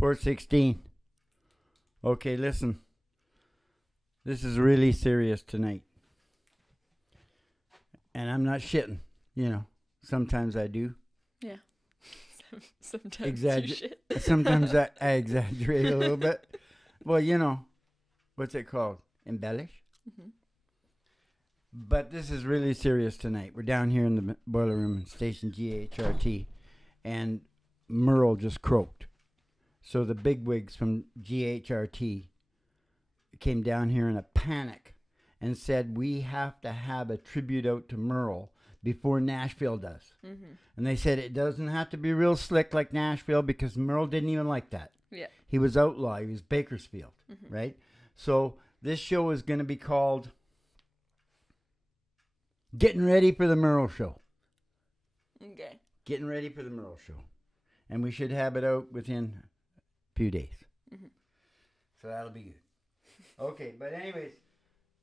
4:16. Okay, listen. This is really serious tonight. And I'm not shitting, you know. Sometimes I do. Yeah. Sometimes you shit. Sometimes I exaggerate a little bit. Well, you know, what's it called? Embellish? Mm-hmm. But this is really serious tonight. We're down here in the boiler room in station GHRT, and Merle just croaked. So the bigwigs from GHRT came down here in a panic and said, we have to have a tribute out to Merle before Nashville does. Mm-hmm. And they said it doesn't have to be real slick like Nashville because Merle didn't even like that. Yeah. He was outlaw. He was Bakersfield, right? So this show is going to be called Getting Ready for the Merle Show. Okay. Getting Ready for the Merle Show. And we should have it out within a few days. Mm-hmm. So that'll be good. Okay, but anyways,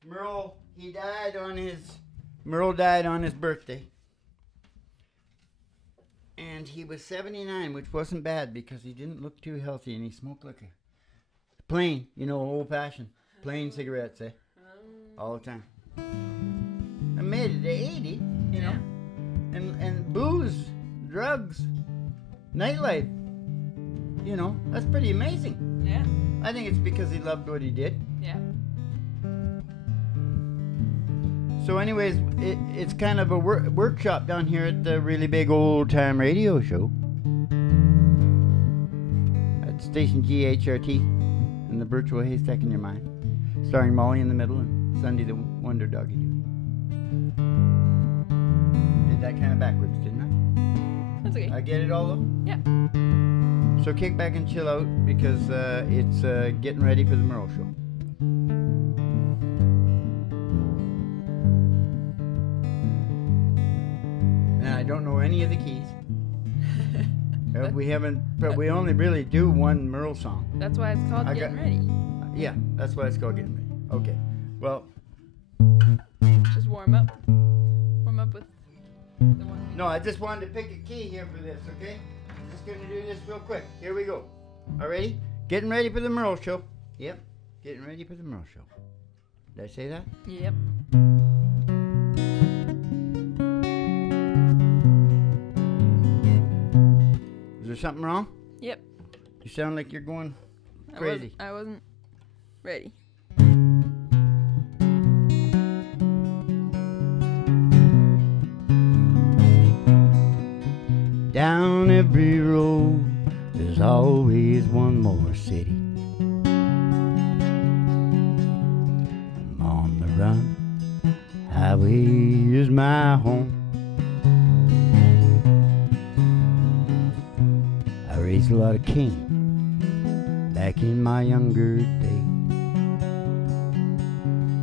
Merle died on his birthday. And he was 79, which wasn't bad because he didn't look too healthy and he smoked like a plain, you know, old-fashioned, plain cigarettes, all the time. I made it to 80, you know, and booze, drugs, nightlife, you know, that's pretty amazing. Yeah. I think it's because he loved what he did. Yeah. So anyways, it's kind of a workshop down here at the really big old time radio show at station GHRT and the virtual haystack in your mind, starring Molly in the middle and Sunday the Wonder Doggy Doo. Did that kind of backwards, didn't I? That's okay. I get it all though? Yeah. So kick back and chill out because it's getting ready for the Merle Show. And I don't know any of the keys. We only really do one Merle song. That's why it's called Getting Ready. Yeah, that's why it's called Getting Ready. Okay. Well. Just warm up. Warm up with the one. No, I just wanted to pick a key here for this, okay? I'm just going to do this real quick. Here we go. All ready? Getting ready for the Merle Show. Yep. Getting ready for the Merle Show. Did I say that? Yep. Is there something wrong? Yep. You sound like you're going crazy. I wasn't ready. Down every road, there's always one more city. I'm on the run, highway is my home. I raised a lot of cane back in my younger day,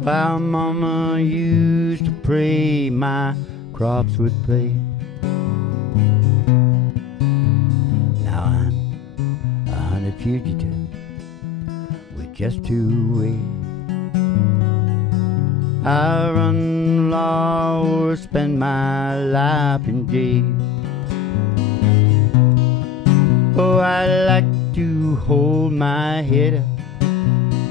while Mama used to pray my crops would pay. Fugitive with just 2 ways. I run law or spend my life in jail. Oh, I like to hold my head up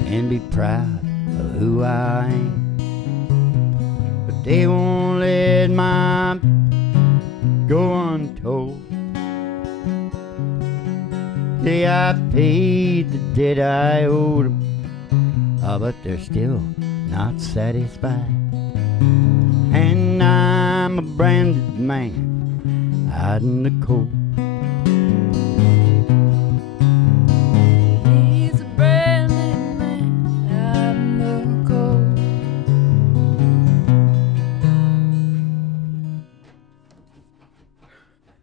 and be proud of who I am, but they won't let my go untold. Say I paid the debt I owed them, but they're still not satisfied. And I'm a branded man out in the cold. He's a branded man out in the cold.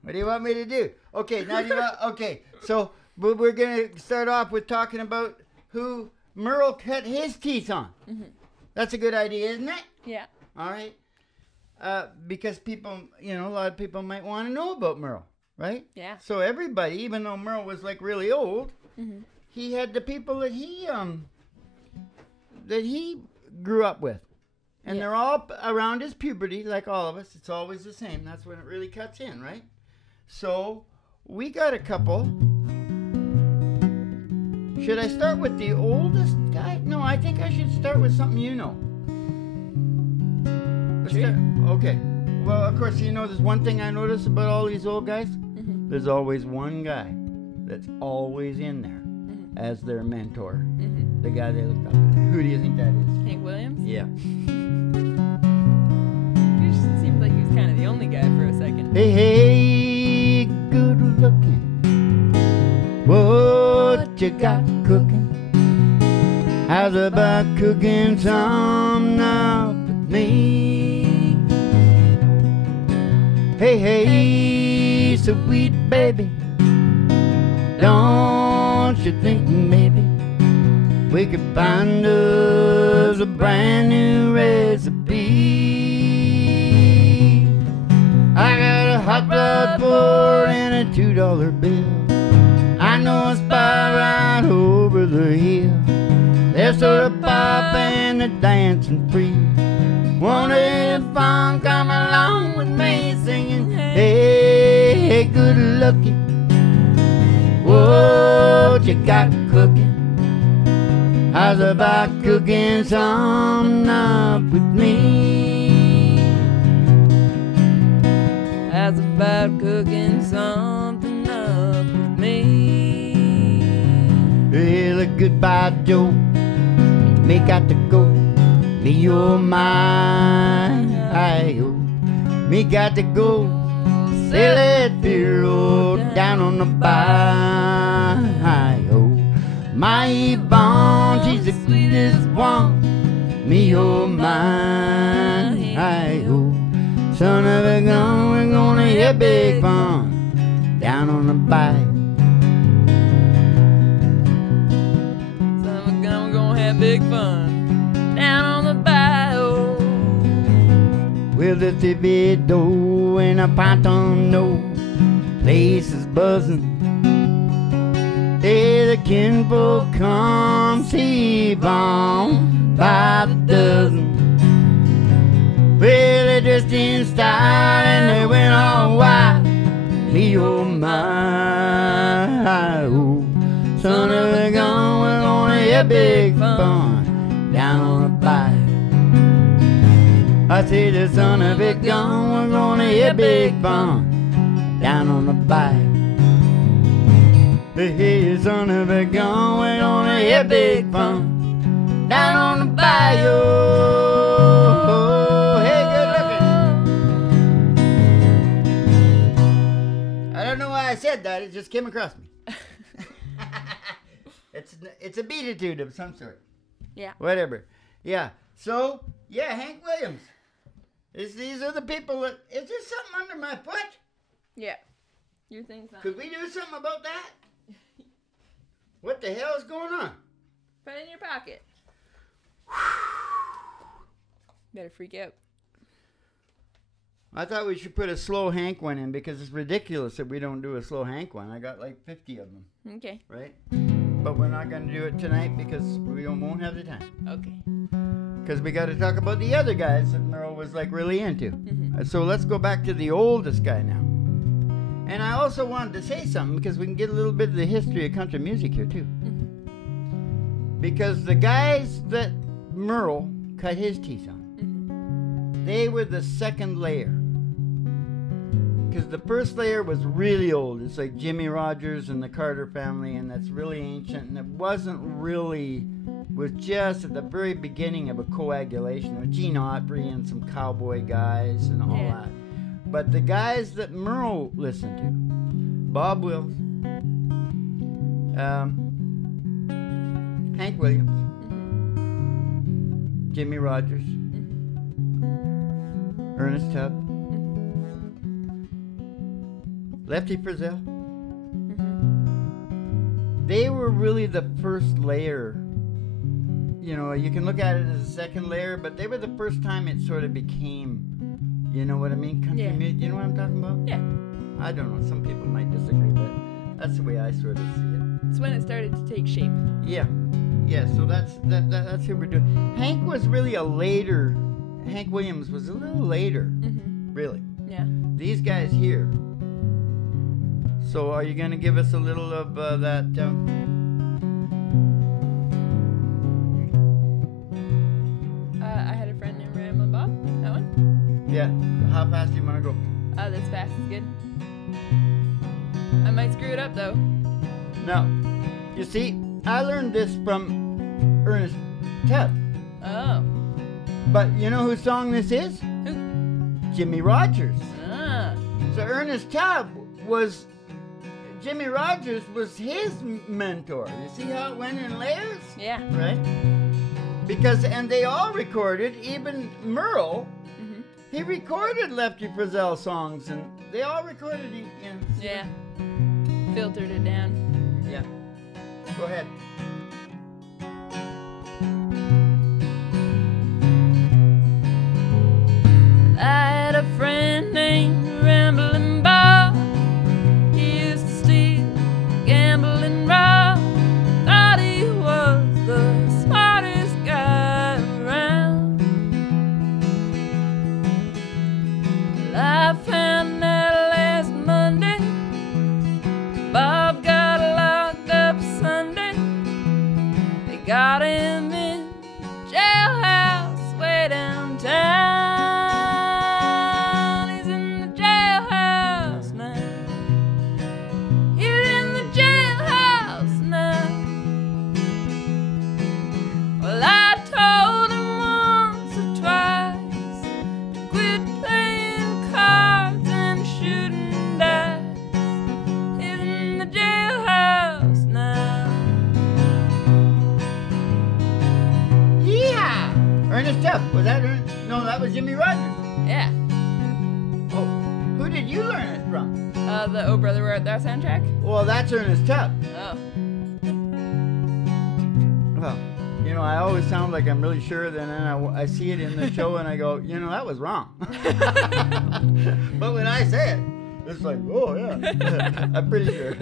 What do you want me to do? Okay, now do you want... Okay, so... But we're going to start off with talking about who Merle cut his teeth on. Mm-hmm. That's a good idea, isn't it? Yeah. All right. Because people, you know, a lot of people might want to know about Merle, right? Yeah. So everybody, even though Merle was like really old, he had the people that he grew up with. And they're all around his puberty, like all of us. It's always the same. That's when it really cuts in, right? So we got a couple Should I start with the oldest guy? No, I think I should start with something you know. Okay. Well, of course, you know, there's one thing I notice about all these old guys. Mm-hmm. There's always one guy that's always in there as their mentor. Mm-hmm. The guy they look up to. Who do you think that is? Hank Williams? Yeah. You just seemed like he was kind of the only guy for a second. Hey, hey, good looking. What you got cooking? How's about cooking some up with me? Hey, hey, sweet baby, don't you think maybe we could find us a brand new recipe? I got a hot rod for and a $2 bill. I know a spot right over the hill. They're sort of pop and they're dancing free. Won't it fun? Come along with me singing. Hey, hey, good looking. What you got cooking? How's about cooking some up with me? How's about cooking something up with me? Well, a goodbye, Joe. Me got to go. Me, oh my, oh. Me got to go. Sail that Firo down on the bayou. My Yvonne, she's the sweetest one. Me, oh my, oh. Son of a gun, we're gonna have big fun down on the bayou. Son of a gun, we're gonna have big fun down on the bayou. Well, the Thibodeau and a ponton, no place is buzzing. Hey, the kinfolk come see Yvonne by the dozen. Well, they dressed in style and they went all white. Me, oh my, oh. Son of a gun, we're gonna have big fun down on the bayou. I say the son of a gun, we're gonna have big fun down on the bayou. Hey, son of a gun, we're gonna have big fun down on the bayou. Hey, good looking. I don't know why I said that, it just came across me. It's a beatitude of some sort. Yeah. Whatever. Yeah. So, yeah, Hank Williams. These are the people that... Is there something under my foot? Yeah. You're saying something. Could we do something about that? What the hell is going on? Put it in your pocket. Better freak out. I thought we should put a slow Hank one in because it's ridiculous that we don't do a slow Hank one. I got like 50 of them. Okay. Right? But we're not going to do it tonight because we won't have the time. Okay. Because we got to talk about the other guys that Merle was like really into. Mm-hmm. So let's go back to the oldest guy now. And I also wanted to say something because we can get a little bit of the history of country music here too. Mm-hmm. Because the guys that Merle cut his teeth on, they were the second layer. Because the first layer was really old. It's like Jimmy Rogers and the Carter family, and that's really ancient. And it wasn't really, was just at the very beginning of a coagulation with Gene Autry and some cowboy guys and all that. But the guys that Merle listened to, Bob Wills, Hank Williams, Jimmy Rogers, Ernest Tubb, Lefty Frizzell. They were really the first layer. You know, you can look at it as a second layer, but they were the first time it sort of became, you know what I mean? Country music. You know what I'm talking about? Yeah. I don't know. Some people might disagree, but that's the way I sort of see it. It's when it started to take shape. Yeah. Yeah, so that's who we're doing. Hank was really a later... Hank Williams was a little later, really. Yeah. These guys here. So are you going to give us a little of that? How fast do you want to go? This fast is good. I might screw it up though. No. You see, I learned this from Ernest Tubb. Oh. But you know whose song this is? Who? Jimmy Rogers. Ah. So Ernest Tubb was... Jimmy Rogers was his mentor. You see how it went in layers? Yeah. Right? Because, and they all recorded, even Merle, he recorded Lefty Frizzell songs, and they all recorded in... Yeah. Filtered it down. Yeah. Go ahead. I had a friend named Ramblin' Bob. He used to steal, gamble, and rob. Thought he was the smartest guy around. Well, I found out last Monday Bob got locked up Sunday. They got him in jailhouse way downtown. He's in the jailhouse now. He's in the jailhouse now. Well, I told him once or twice to quit playing cards and shooting dice. He's in the jailhouse now. Yeah! Ernest Tubb. Was that Ernest? No, that was Jimmy Rogers. Yeah. Oh, who did you learn it from? The Oh Brother Where Art Thou soundtrack? Well, that's Ernest Tubb. Oh. Well, you know, I always sound like I'm really sure, then I see it in the show and I go, you know, that was wrong. But when I say it, it's like, oh, yeah. I'm pretty sure.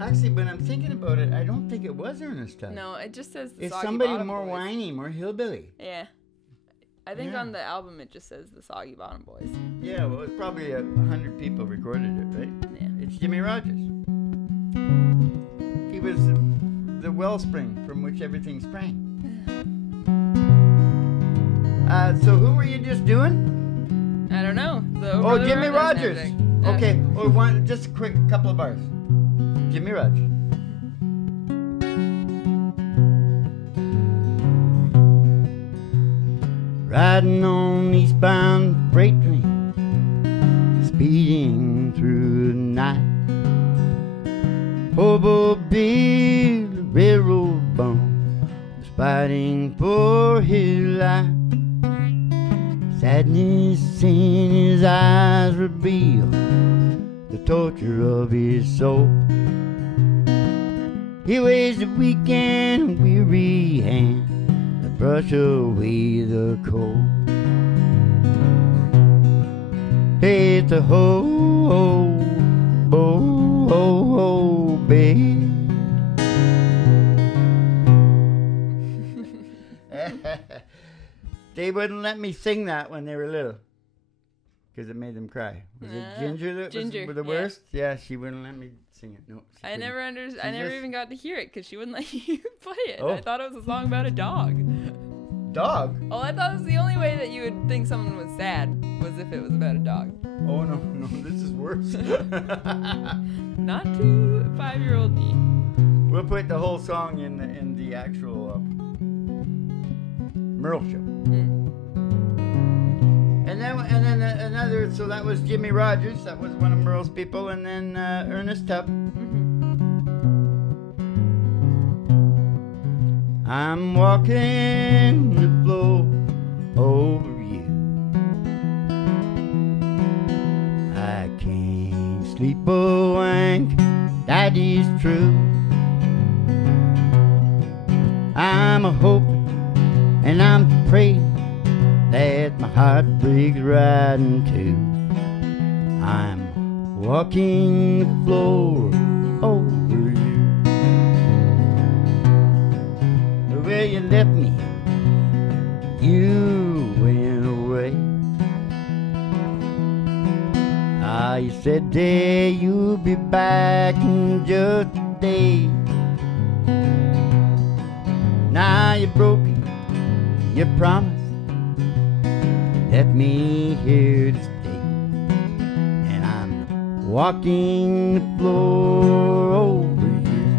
Actually, when I'm thinking about it, I don't think it was Ernest Tubb. No, it just says the It's Soggy somebody Bottom more Boys. whiny, more hillbilly. Yeah. I think Yeah. on the album it just says the Soggy Bottom Boys. Yeah, well, it's probably 100 people recorded it, right? Yeah. It's Jimmy Rogers. He was the wellspring from which everything sprang. So who were you just doing? I don't know. The Oh Oh, Brother Jimmy Where Art Thou Rogers. soundtrack. Okay, just a quick couple of bars. Jimmy Rogers. Riding on eastbound freight train, speeding through the night. Hobo Bill, the railroad bum, was fighting for his life. Sadness in his eyes revealed the torture of his soul. He waves a weak and weary hand to brush away the cold. Hey, it's a ho, babe. They wouldn't let me sing that when they were little because it made them cry. Was it Ginger that Ginger, was the worst? Yeah, she wouldn't let me sing it. No, she I couldn't. never even got to hear it because she wouldn't let you play it. Oh. I thought it was a song about a dog. Dog? Oh, I thought it was the only way that you would think someone was sad was if it was about a dog. Oh, no, this is worse. Not to 5-year-old me. We'll put the whole song in the actual Merle show. And then another, so that was Jimmy Rogers, that was one of Merle's people, and then Ernest Tubb. I'm walking the floor over you. I can't sleep a wink, that is true. I'm a hoping and I'm praying that my heart breaks right in two. I'm walking the floor over you. The way you left me, you went away. Ah, you said that you'll be back in just a day. Now you're broken, you promised left me here to stay. And I'm walking the floor over here.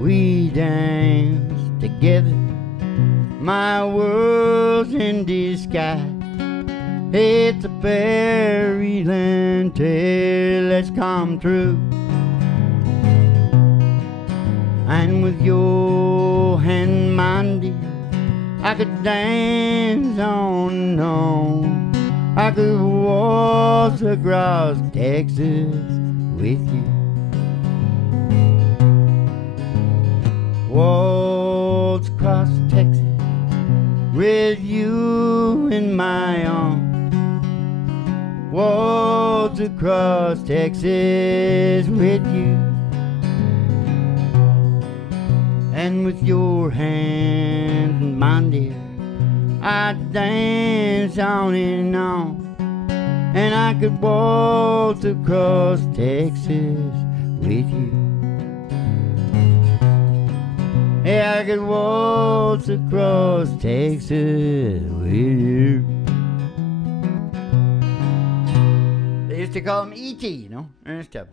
We danced together, my world's in disguise. It's a fairyland tale that's come true. And with your hand, mine dear, I could dance on and on. I could waltz across Texas with you. Waltz across Texas with you in my arms. Waltz across Texas with you. And with your hand in mine, dear, I'd dance on and on. And I could waltz across Texas with you. Yeah, I could waltz across Texas with you. They used to call him E.T., you know, Ernest Tubb.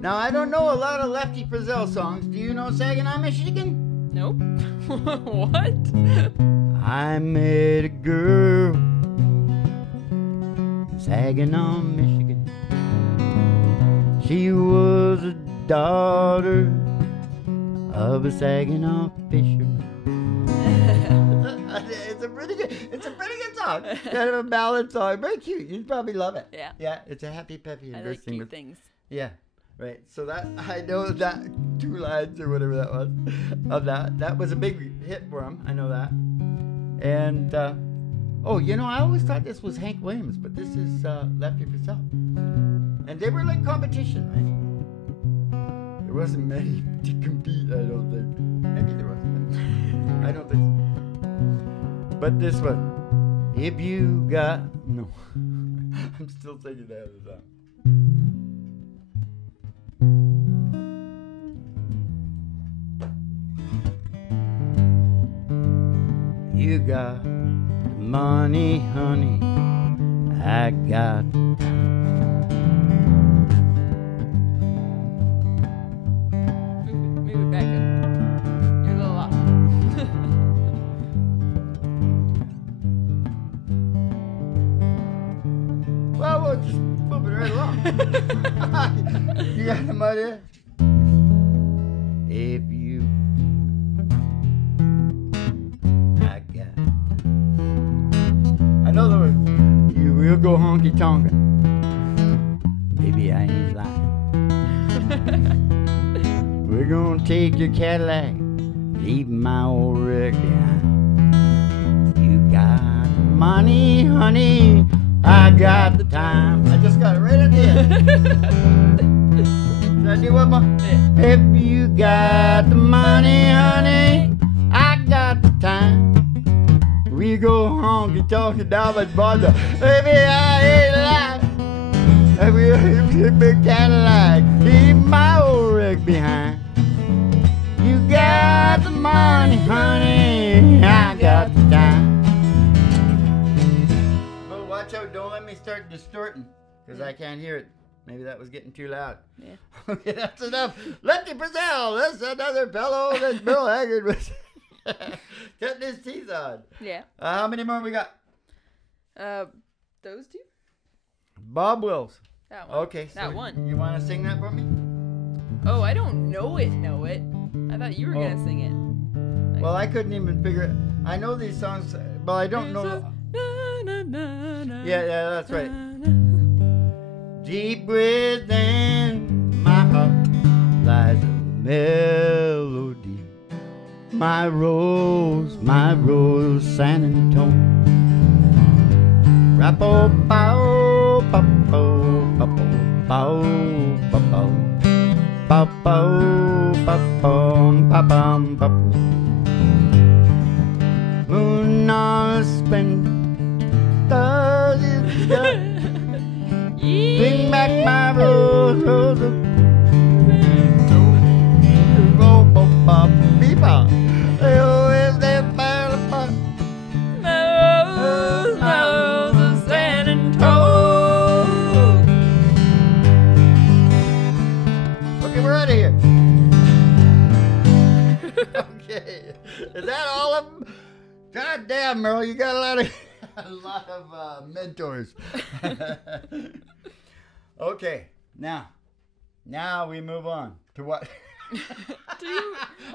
Now, I don't know a lot of Lefty Frizzell songs. Do you know Saginaw, Michigan? Nope. What? I met a girl in Saginaw, Michigan. She was a daughter of a Saginaw fisherman. It's a pretty good song. Kind of a ballad song. Very cute. You'd probably love it. Yeah. Yeah, it's a happy, peppy, and I like cute things. Yeah, right. So that, I know that 2 lines or whatever that was of that. That was a big hit for him. I know that. And, oh, you know, I always thought this was Hank Williams, but this is Lefty Frizzell. And they were like competition, right? There wasn't many to compete, I don't think. Maybe there wasn't. I don't think so. But this one, if you got... No. I'm still singing that other song. You got the money, honey. I got... Move it back up. You're a little off. Well, we'll just move it right along. You got the money? If you... I got... I know the words. You will go honky-tonkin'. Maybe I ain't lying. We're gonna take your Cadillac, leave my old wreck behind. You got money, honey, I got the time. I just got it right at the end. Should I do one more? Yeah. If you got the money, honey, I got the time. We go honky-tonkin' down by Bonda. Baby, I ain't lying. And we'll hit the big Cadillac, leave my old wreck behind. You got the money, honey, I got the time. But watch out, don't let me start distorting, because I can't hear it. Maybe that was getting too loud. Yeah. Okay, that's enough. Lefty Frizzell, that's another fellow that Bill Haggard was cutting his teeth on. Yeah. How many more we got? Those two? Bob Wills. That one. Okay. So that one. You want to sing that for me? Oh, I don't know it. I thought you were going to sing it. Well, I couldn't even figure it. I know these songs, but I don't know. Yeah, that's right. Deep within my heart lies a melody. My rose, San Antonio. Rapo, pow, pow, pow, pow, pow, pow. Moon on splendid, stars in the sky. Bring back my rose. those roses. They always there by the park. Roses standing tall. Okay, we're out of here. Okay, is that all of them? God damn, Merle, you got a lot of mentors. Okay, now we move on to what?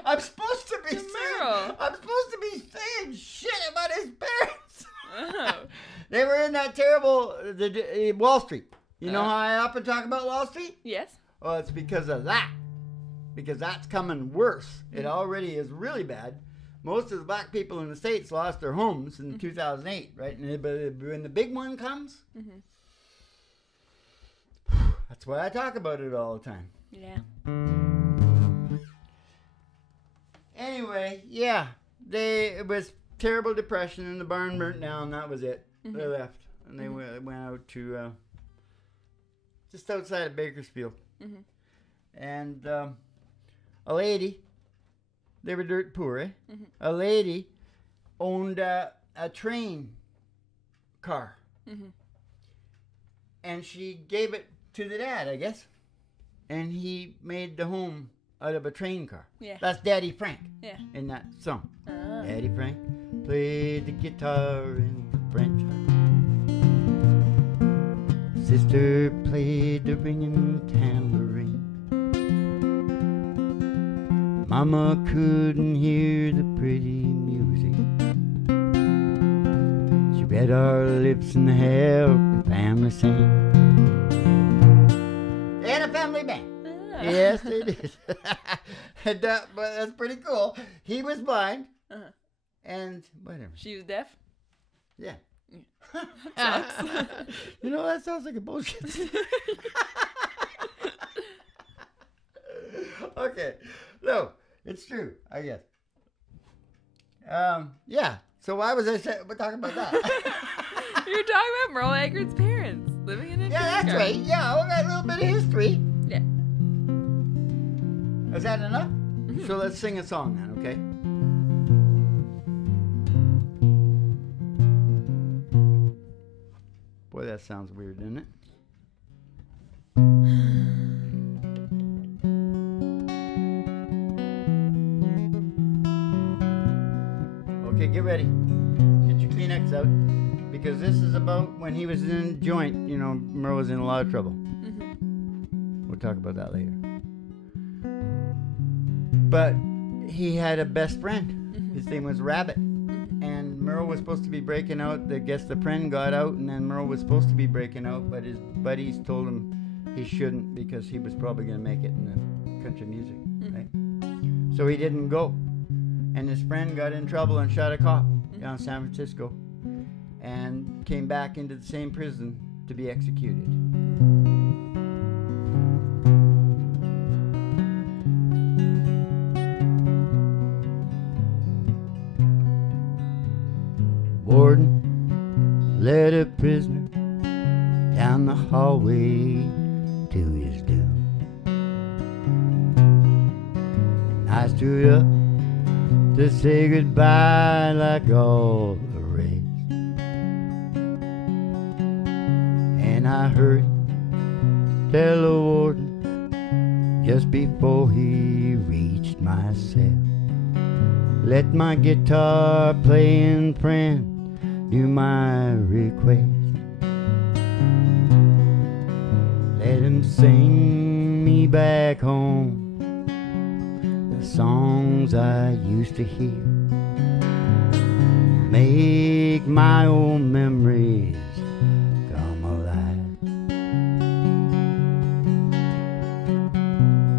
I'm supposed to be saying. Merle. I'm supposed to be saying shit about his parents. Oh. They were in that terrible Wall Street. You know how I often talk about Wall Street? Yes. Well, it's because of that. Because that's coming worse. It already is really bad. Most of the black people in the States lost their homes in 2008, right? And when the big one comes, that's why I talk about it all the time. Yeah. Anyway, yeah, it was terrible depression, and the barn burnt down. That was it. They left, and they went out to just outside of Bakersfield, and a lady. They were dirt poor, eh? A lady owned a train car, and she gave it to the dad, I guess, and he made the home out of a train car. Yeah. That's Daddy Frank. Yeah. In that song. Daddy Frank played the guitar in the French. Sister played the ringing tambourine. Mama couldn't hear the pretty music. She read our lips and helped the family sing. They had a family band. Yes, they did. But that's pretty cool. He was blind. And whatever. She was deaf? Yeah. That sucks. You know, that sounds like a bullshit. Okay. No, it's true, I guess. Yeah. So why was I talking about that? You're talking about Merle Haggard's parents living in a Yeah, that's car. right. Yeah, we got a little bit of history. Yeah. Is that enough? So let's sing a song then, okay? Boy, that sounds weird, doesn't it? Okay, get ready. Get your Kleenex out. Because this is about when he was in a joint, you know, Merle was in a lot of trouble. We'll talk about that later. But he had a best friend. His name was Rabbit. And Merle was supposed to be breaking out. I guess the friend got out, and then Merle was supposed to be breaking out, but his buddies told him he shouldn't because he was probably going to make it in the country music, right? So he didn't go. And his friend got in trouble and shot a cop down in San Francisco and came back into the same prison to be executed. Warden led a prisoner down the hallway to his doom. And I stood up to say goodbye like all the rest. And I heard him tell the warden just before he reached my cell, let my guitar playing friend do my request. Let him sing me back home the songs I used to hear, make my old memories come alive.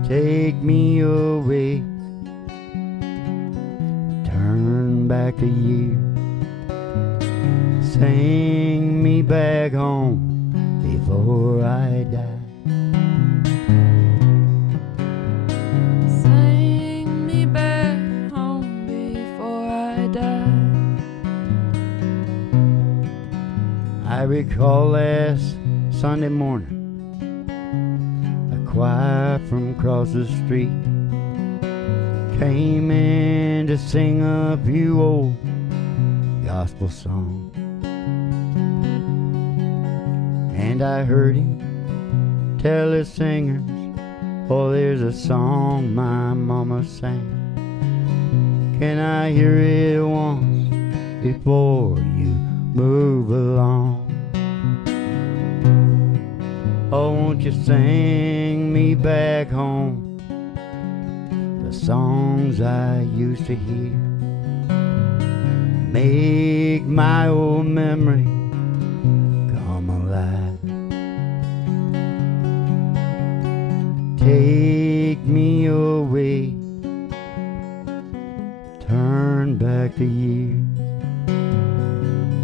Take me away, turn back a year, sing me back home before I die. Sing me back home before I die. I recall last Sunday morning, choir from across the street came in to sing a few old gospel songs. And I heard him tell the singers, oh, there's a song my mama sang. Can I hear it once before you move along? Oh, won't you sing me back home the songs I used to hear? Make my old memory come alive. Take me away, turn back the years.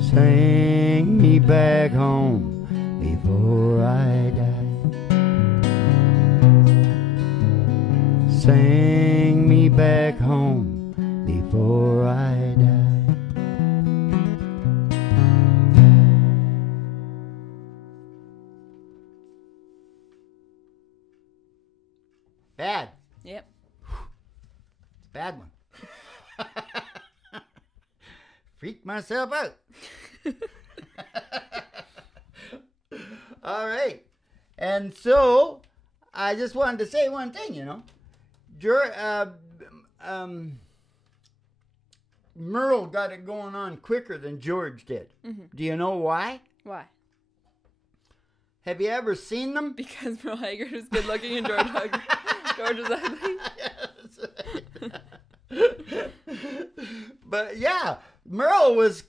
Sing me back home before I die. Sing me back home before I die. Bad. Yep. Bad one. Freaked myself out. All right. And so, I just wanted to say one thing, you know. Merle got it going on quicker than George did. Mm-hmm. Do you know why? Why? Have you ever seen them? Because Merle Haggard was good looking and George was ugly. But yeah, Merle was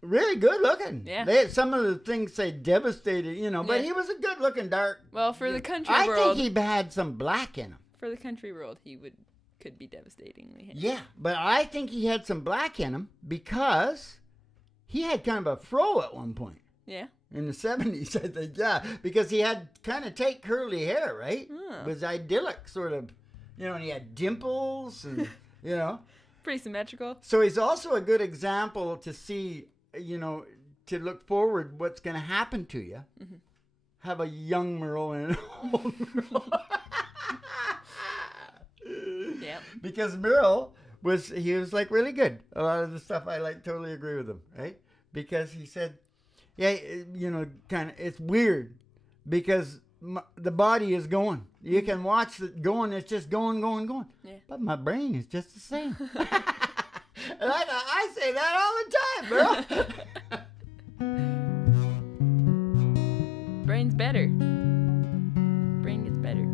really good looking. Yeah. Some of the things say devastated, you know, but he was a good looking dark. Well, for the country world. I think he had some black in him. For the country world, he could be devastatingly handsome. Yeah, but I think he had some black in him because he had kind of a fro at one point. Yeah. In the 70s, I think, yeah. Because he had kind of tight curly hair, right? Oh. It was idyllic, sort of. You know, and he had dimples and, you know. Pretty symmetrical. So he's also a good example to see, you know, to look forward what's going to happen to you. Mm-hmm. Have a young Merle and an old Merle. Yeah. Because Merle was like really good. A lot of the stuff I like, totally agree with him, right? Because he said, yeah, you know, kind of, it's weird because the body is going. You can watch it going. It's just going. Yeah. But my brain is just the same. And I say that all the time, bro. Brain's better. Brain gets better.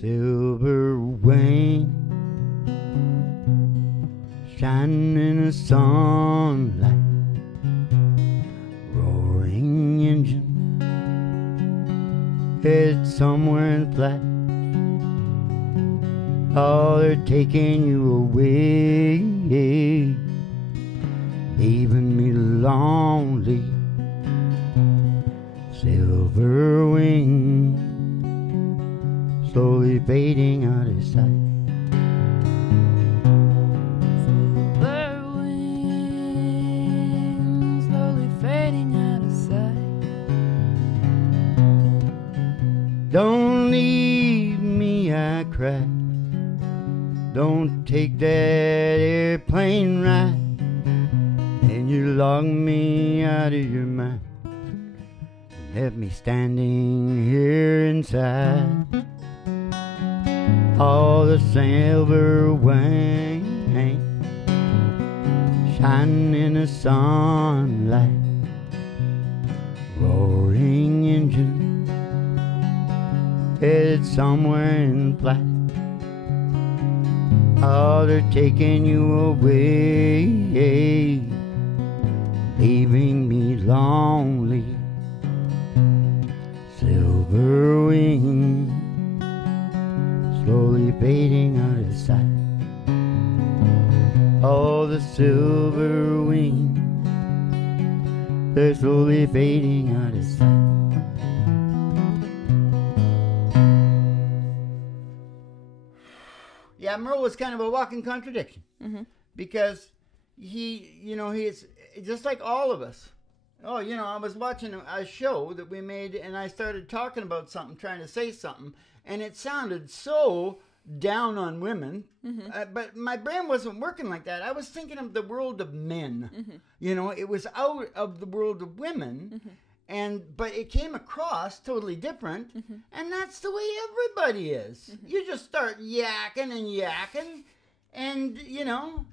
Silverwing, shining in the sunlight, roaring engine, head somewhere in flat. Oh, they're taking you away, leaving me lonely. Silverwing, slowly fading out of sight. Silverwing, slowly fading out of sight. Don't leave me, I cry. Don't take that airplane ride. And you lock me out of your mind. Left me standing here inside. All the Silverwing shining in the sunlight, roaring engine headed somewhere in flight. Oh, they're taking you away, leaving me lonely. Silverwing, slowly fading out of sight. Oh, the Silverwing, they're slowly fading out of sight. Yeah, Merle was kind of a walking contradiction. Because he's just like all of us. Oh, I was watching a show that we made, and I started talking about something, trying to say something, and it sounded so down on women, but my brain wasn't working like that. I was thinking of the world of men. It was out of the world of women, but it came across totally different, and that's the way everybody is. You just start yakking and yakking, and,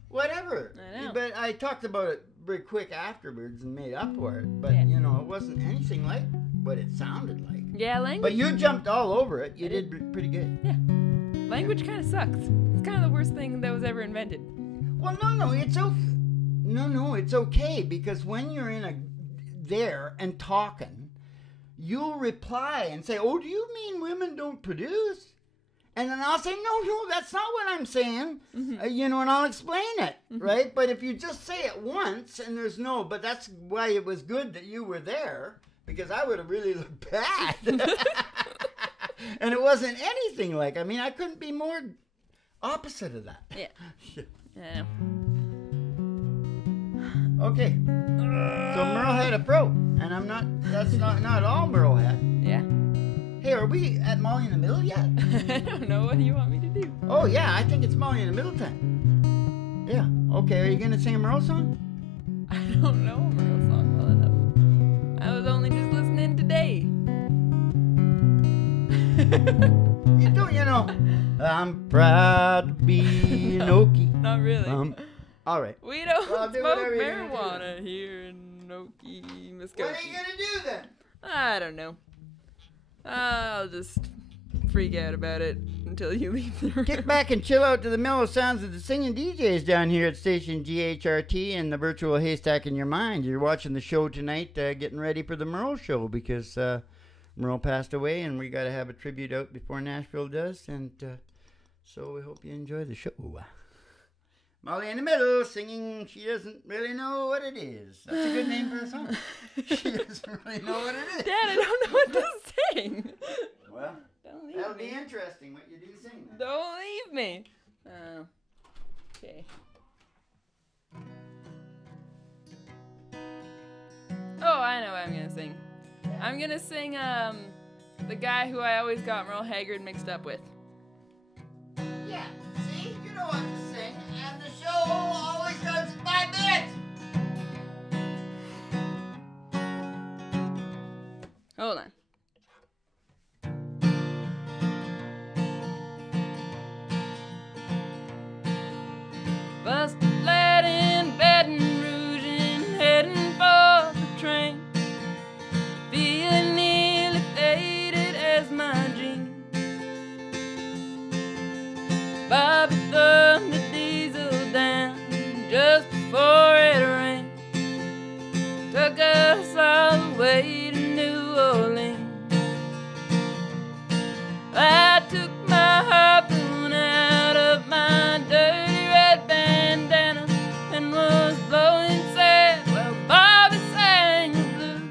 whatever. I know. But I talked about it very quick afterwards and made up for it, but, it wasn't anything like what it sounded like. Yeah, language. But you jumped all over it. You did pretty good. Yeah. Language kind of sucks. It's kind of the worst thing that was ever invented. Well, no, it's okay. No, it's okay, because when you're there and talking, you'll reply and say, "Oh, do you mean women don't produce?" And then I'll say, no, that's not what I'm saying. And I'll explain it, right? But if you just say it once and there's but that's why it was good that you were there, because I would have really looked bad. And it wasn't anything like, I couldn't be more opposite of that. Yeah. I know. Okay. So Merle had a pro, and that's not all Merle had. Yeah. Hey, are we at Molly in the Middle yet? I don't know. What do you want me to do? Oh, yeah, I think it's Molly in the Middle time. Yeah. Okay, are you going to sing a Merle song? I don't know a Merle song well enough. I was only just listening today. I'm proud to be an Okie. Not really. All right. We don't Well, do smoke whatever you're gonna marijuana here in Okie, Muskogee. What are you going to do then? I don't know. I'll just freak out about it until you leave the room. Kick back and chill out to the mellow sounds of the singing DJs down here at station GHRT and the virtual haystack in your mind. You're watching the show tonight, getting ready for the Merle show, because Merle passed away, and we got to have a tribute out before Nashville does, and so we hope you enjoy the show. Molly in the Middle singing She Doesn't Really Know What It Is. That's a good name for a song. She doesn't really know what it is. Dad, I don't know what to sing. Well, that'll be interesting what you do sing then. Don't leave me. Oh. Okay. Oh, I know what I'm gonna sing. I'm gonna sing the guy who I always got Merle Haggard mixed up with. Yeah, see? You know what to sing, and the show always starts in 5 minutes! Hold on. Bust a flat in Baton Rouge and heading for the train. Feeling nearly faded as my dream. Bobby thumbed the diesel down just before it rained. Took us all the way to New Orleans. I took my harpoon out of my dirty red bandana and was blowing sad while Bobby sang the blues.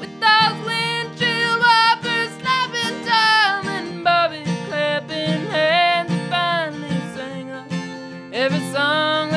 With those windshield wipers snapping time and Bobby clapping hands, he finally sang us every song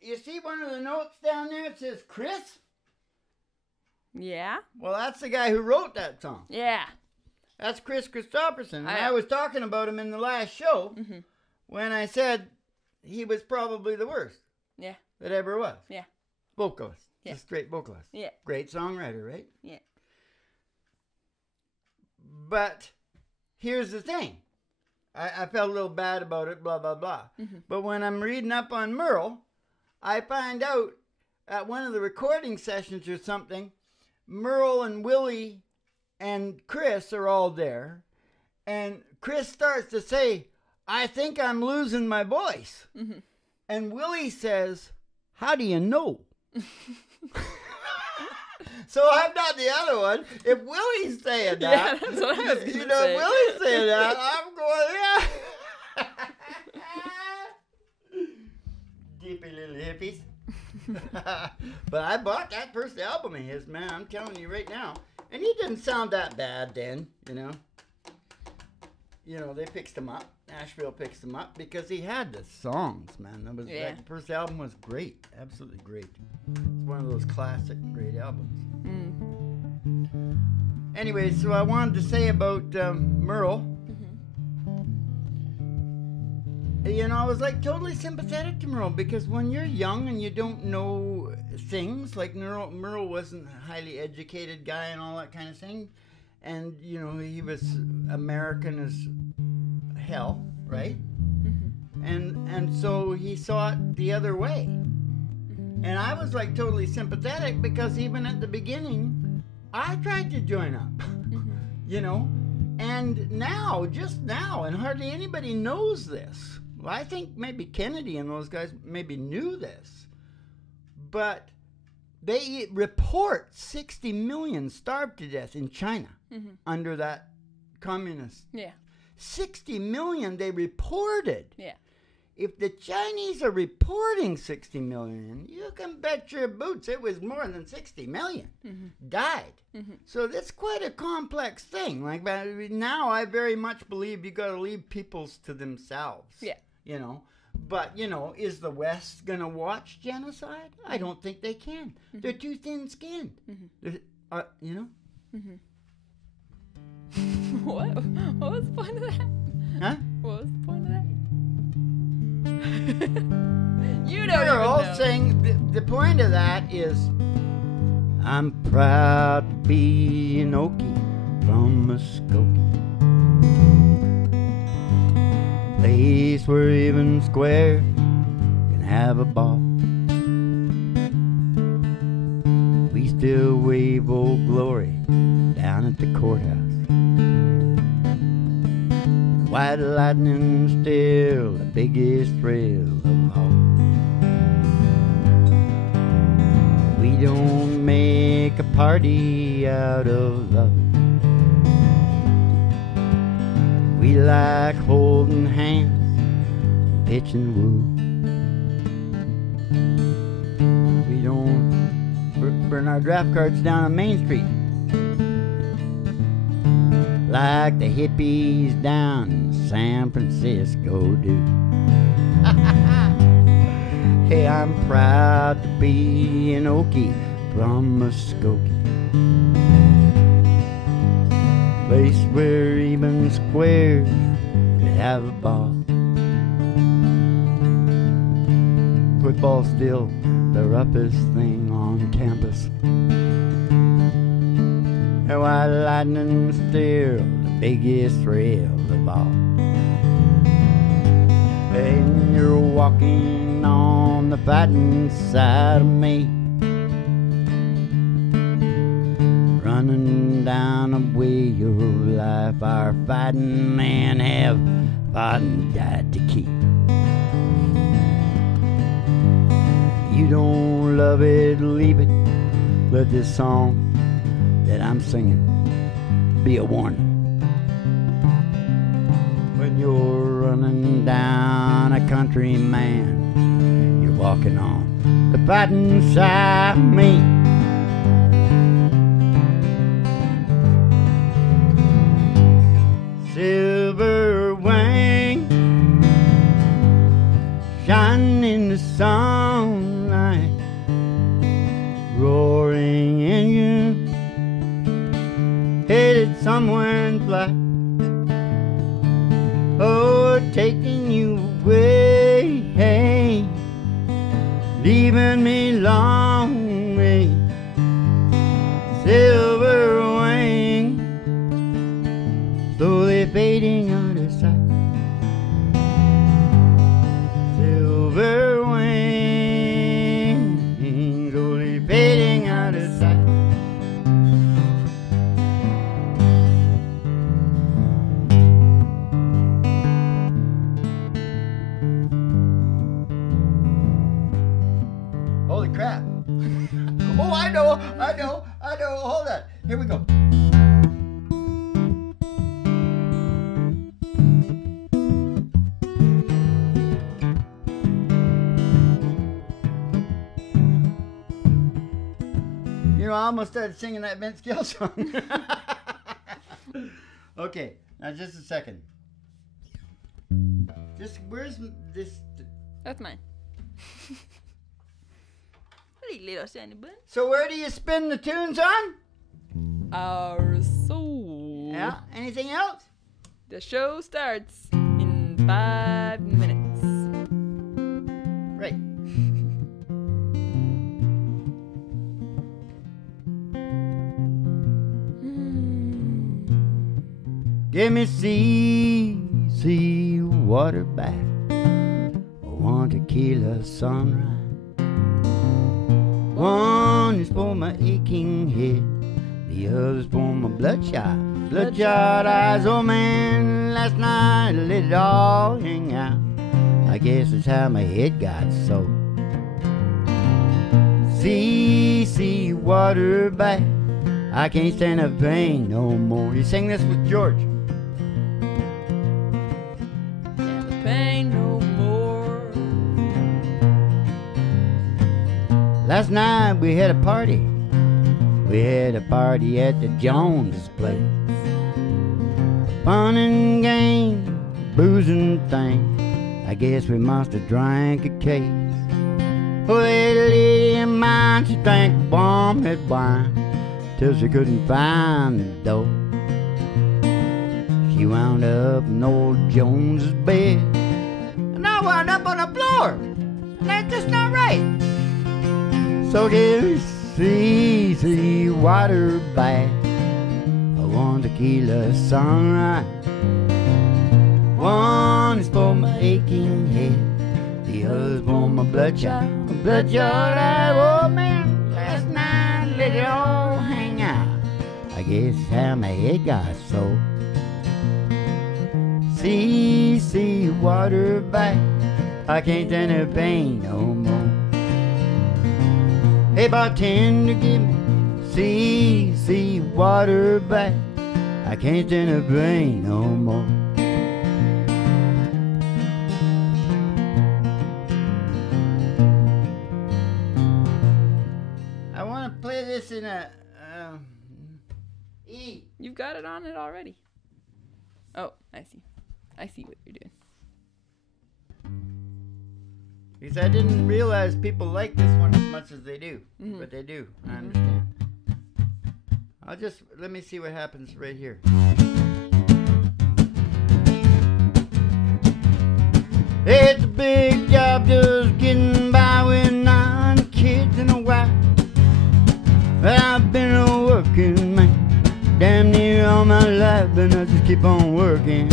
You see one of the notes down there? It says Chris. Yeah. Well, that's the guy who wrote that song. Yeah. That's Chris Christopherson. I was talking about him in the last show when I said he was probably the worst. Yeah. That ever was. Yeah. Vocalist. Yeah. Just straight vocalist. Yeah. Great songwriter, right? Yeah. But here's the thing. I felt a little bad about it, blah, blah, blah. But when I'm reading up on Merle, I find out at one of the recording sessions or something, Merle and Willie and Chris are all there. And Chris starts to say, I think I'm losing my voice. And Willie says, how do you know? So I'm not the other one. If Willie's saying that, that's what I was gonna say. if Willie's saying that, I'm going, yeah. Deepy little hippies. But I bought that first album of his, man. I'm telling you right now. And he didn't sound that bad then, you know. You know, they fixed him up. Nashville fixed him up because he had the songs, man. That first album was great. Absolutely great. It's one of those classic great albums. Anyway, so I wanted to say about Merle. You know, I was like totally sympathetic to Merle because when you're young and you don't know things, like Merle wasn't a highly educated guy and all that kind of thing. And, you know, he was American as hell, right? And so he saw it the other way. And I was like totally sympathetic because even at the beginning, I tried to join up, you know? And now, just now, and hardly anybody knows this. Well, I think maybe Kennedy and those guys maybe knew this. But they report 60 million starved to death in China under that communist. Yeah. 60 million they reported. Yeah. If the Chinese are reporting 60 million, you can bet your boots it was more than 60 million died. So that's quite a complex thing. Like now I very much believe you got to leave peoples to themselves. Yeah. You know, but you know, is the West going to watch genocide? I don't think they can. They're too thin-skinned. You know? What was the point of that? Huh? What was the point of that? You don't They're even all know. saying the point of that is, I'm proud to be an Okie from Muskogee, place where even squares can have a ball. We still wave Old Glory down at the courthouse. White lightning's still the biggest thrill of all. We don't make a party out of love. We like holding hands, pitching woo. We don't burn our draft cards down on Main Street like the hippies down in San Francisco do. Hey, I'm proud to be an Okie from Muskogee, place where even squares could have a ball. Football's still the roughest thing on campus. And white lightning's still the biggest thrill of all. And you're walking on the fighting side of me, running down a way of life our fighting men have fought and died to keep. You don't love it, leave it. Let this song that I'm singing be a warning. When you're running down a country man, you're walking on the fighting side of me. Silverwing, shining in the sun. somewhere in flight. Oh, taking you away, hey, leaving me long way. Silverwing, slowly fading out of sight. Silverwing, slowly fading out of sight. Holy crap. Oh, I know. Hold on. Here we go. You know, I almost started singing that Vince Gill song. Okay, now just a second. Where's this? That's mine. Hey, little shiny bun. So where do you spin the tunes on? Our soul. Yeah, anything else? The show starts in 5 minutes. Right. Give me sea water back. One tequila sunrise. One is for my aching head, the other's for my bloodshot eyes. Oh man, last night I let it all hang out. I guess that's how my head got so. Sea water back. I can't stand the pain no more. You sing this with George. And the pain no more. Last night we had a party. We had a party at the Jones' place. Fun and games, booze and things. I guess we must have drank a case. Oh, that lady of mine, she drank bomb-head wine till she couldn't find the door. She wound up in old Jones's bed, and I wound up on the floor. And that's just not right. So give me sea water back. One tequila sunrise. One is for my aching head, the other's for my bloodshot eyes. Oh man, last night let it all hang out. I guess how my head got so. Sea water back. I can't stand the pain no more. Hey bartender, give me sea water back. I can't stand the pain no more. I want to play this in a E. You've got it on it already. Oh, I see. I see what you're doing. Because I didn't realize people like this one as much as they do. Mm-hmm. But they do. I understand. Let me see what happens right here. It's a big job just getting by with 9 kids and a wife. But I've been a working man damn near all my life, but I just keep on working.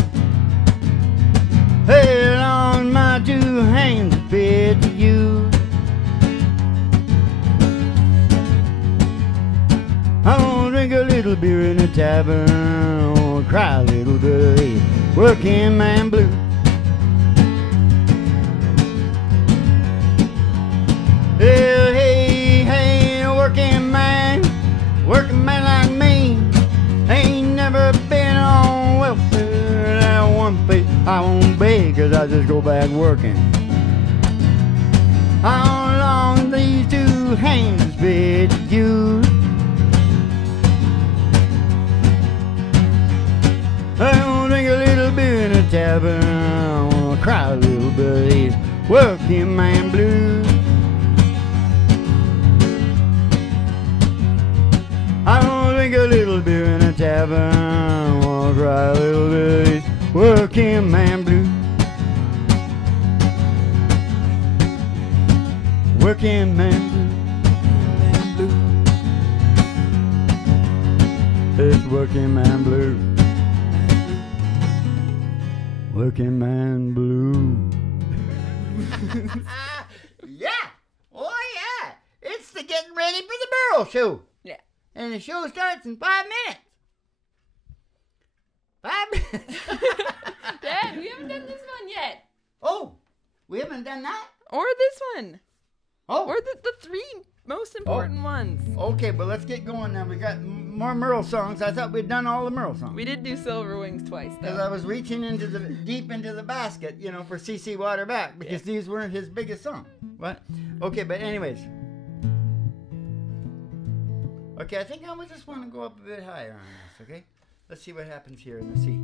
Hey, on my 2 hands are fed to you. I'm gonna drink a little beer in a tavern, I'm gonna cry a little bit of working man blues. Well, hey, working man like me ain't never been on welfare. That one place I won't be, 'cause I just go back working. How long these 2 hands fed to you? I'm gonna drink a little beer in a tavern, I'm gonna cry a little bit of these working man blues. I'm gonna drink a little beer in a tavern, working man blue. Working man blue. It's working man blue. Working man blue. Yeah. Oh yeah. It's the getting ready for the Merle show. Yeah. And the show starts in 5 minutes. 5 minutes. Dad, we haven't done this one yet. Oh, we haven't done that? Or this one. Oh. Or the 3 most important ones. Okay, but let's get going now. We got more Merle songs. I thought we'd done all the Merle songs. We did do Silverwings twice, though. Because I was reaching into the deep into the basket, you know, for CC Waterback, because these weren't his biggest song. What? Okay, but anyways. Okay, I think I would just want to go up a bit higher on this, okay? Let's see what happens here in the C.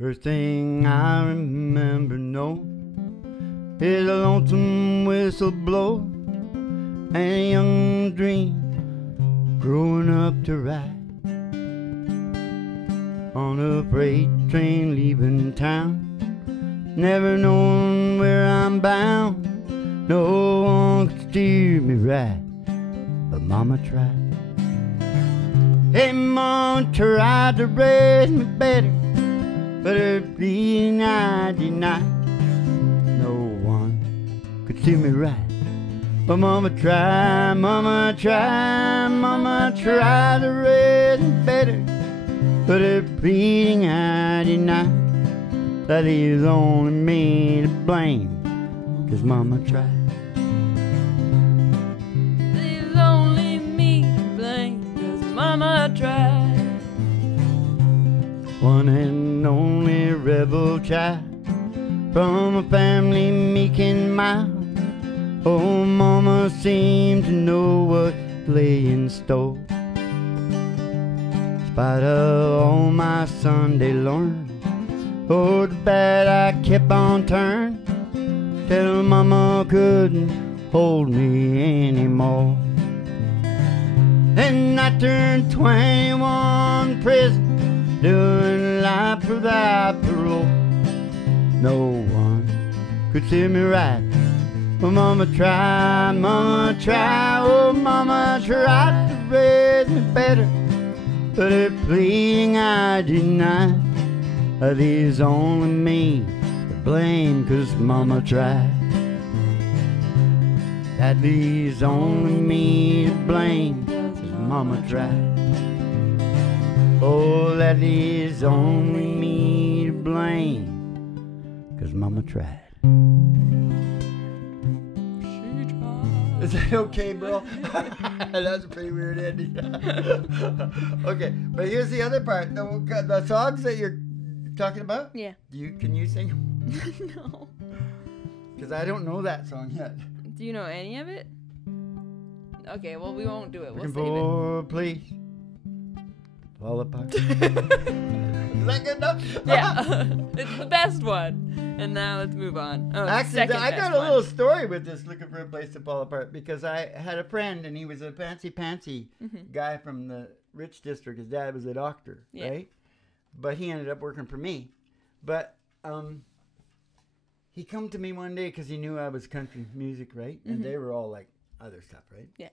First thing I remember, no, is a lonesome whistle blow and a young dream growing up to ride on a freight train leaving town, never knowing where I'm bound. No one could steer me right, but Mama tried. Hey, Mama tried to raise me better, but her pleading I denied. No one could steer me right, but Mama tried, Mama tried, Mama tried to raise me better, but her pleading I denied. That is only me to blame, 'cause Mama tried. There's only me to blame, 'cause Mama tried. One and only rebel child from a family meek and mild. Oh, Mama seemed to know what lay in store. In spite of all my Sunday learning, oh, the bad I kept on turning, till Mama couldn't hold me anymore. And I turned 21 prison, doing life without parole. No one could see me right, but Mama tried, Mama tried, oh, Mama tried to raise me better, but her pleading I denied. There's only me to blame, 'cause Mama tried. That leaves only me to blame, 'cause Mama tried. Oh, that leaves only me to blame, 'cause Mama tried. She tried. Is that okay, bro? That's a pretty weird ending. Okay, but here's the other part. The songs that you're talking about? Yeah. Can you sing them? No. Because I don't know that song yet. Do you know any of it? Okay, well, we won't do it. We'll Looking save it. for, please. Fall apart. Is that good enough? Yeah. It's the best one. And now let's move on. Oh, Actually, second I best got a one. little story with this Looking for a Place to Fall Apart, because I had a friend and he was a fancy guy from the rich district. His dad was a doctor, right? But he ended up working for me. But he come to me one day because he knew I was country music, right? And they were all like other stuff, right? Yeah.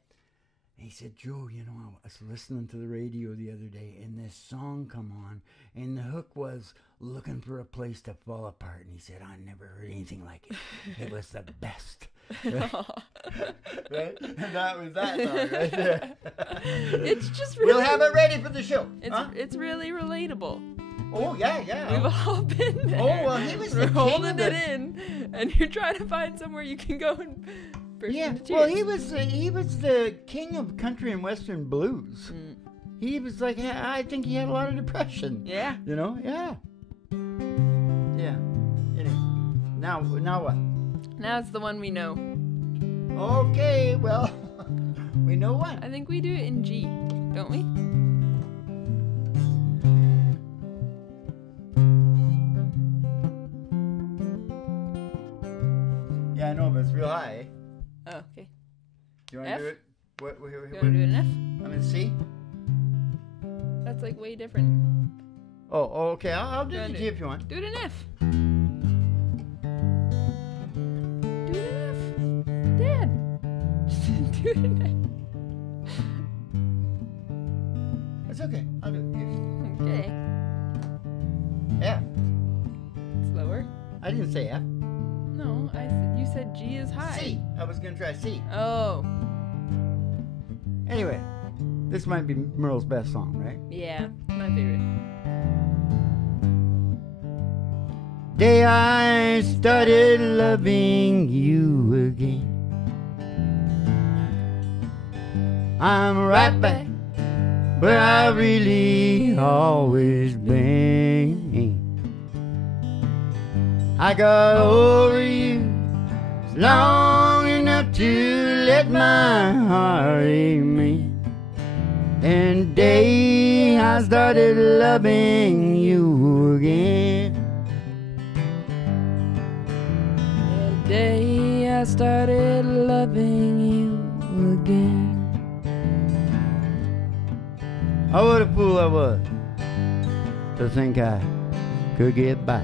And he said, Joe, you know, I was listening to the radio the other day and this song come on and the hook was Looking for a Place to Fall Apart. And he said, I never heard anything like it. It was the best. Right? Right? And that was that song right there. It's just really... We'll have it ready for the show. It's really relatable. Oh, yeah. We've all been there. Oh, well, he was the We're king holding of the... it in, and you're trying to find somewhere you can go and burst into tears. Well, he was the king of country and western blues. He was like, I think he had a lot of depression. Yeah. You know? Yeah. Yeah. Anyway, now what? Now it's the one we know. Okay, well, we know what. I think we do it in G, don't we? Yeah, I know, but it's real high. Oh, okay. Do you want to F? do it? What? You want to do it in F? I'm in C. it's like way different. Oh, okay. I'll do Go the on, G if you want. Do it in F. Do it in F. Dad. Do it in It's okay. I'll do it. F. Okay. F. Slower. I didn't say F. No, you said G is high. C. I was going to try C. Oh. Anyway, this might be Merle's best song, right? Yeah, my favorite. Day I started loving you again. I'm right back where I really always been. I got over you long enough to let my heart ache. And day I started loving you again. The day I started loving you again. Oh, what a fool I was to think I could get by.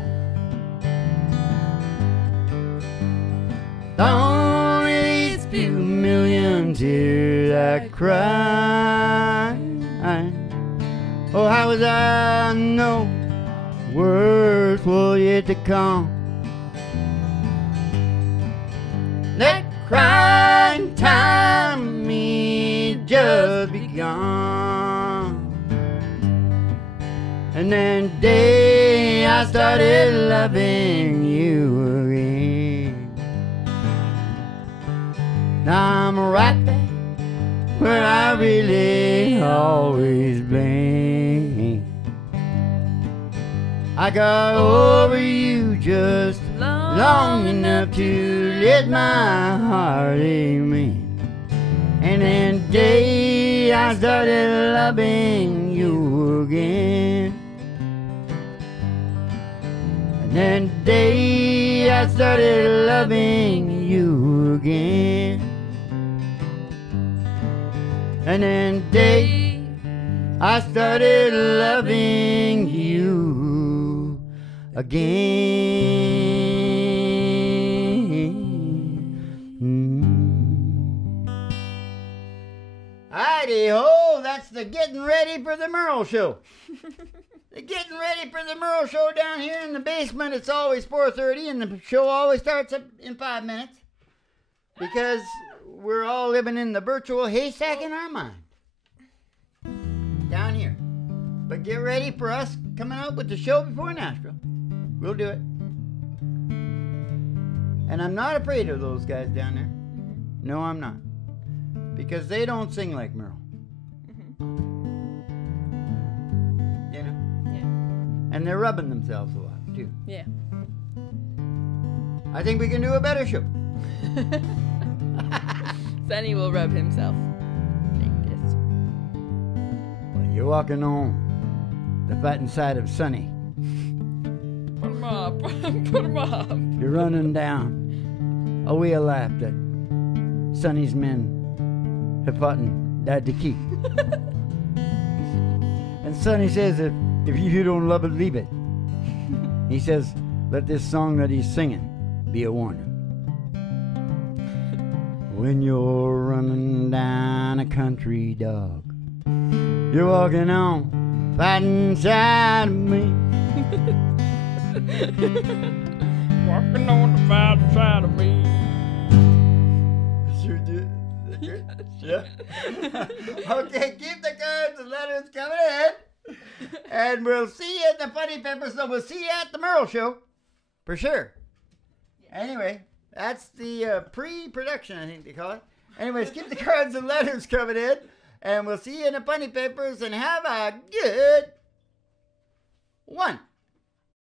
Only these few million tears I cried. Oh, how was I know words were yet to come? That crying time me just begun. And then day I started loving you again. Now I'm right back where I really always been. I got over you just long enough to let my heart ache. And then day I started loving you again. And then day I started loving you again. And then day I started loving you again. Righty ho, that's the getting ready for the Merle show. The getting ready for the Merle show down here in the basement. It's always 4:30 and the show always starts up in 5 minutes because we're all living in the virtual haystack in our mind. Down here. But get ready for us coming out with the show before Nashville. We'll do it. And I'm not afraid of those guys down there. No, I'm not. Because they don't sing like Merle. You know? Yeah. And they're rubbing themselves a lot, too. Yeah. I think we can do a better show. Sonny will rub himself. Like this. Well, you're walking on the fighting side of Sonny. Put him up. Put him up. You're running down a wheel lap that Sonny's men have fought and died to keep. And Sonny says, if you don't love it, leave it. He says, let this song that he's singing be a warning. When you're running down a country dog, you're walking on fighting side of me. Walking on the fighting side of me. Sure did. Yeah. Okay, keep the cards and letters coming in. And we'll see you at the Funny Pepper, so we'll see you at the Merle show. For sure. Anyway, that's the pre-production, I think they call it. Anyways, keep the cards and letters coming in. And we'll see you in the Funny Papers and have a good one.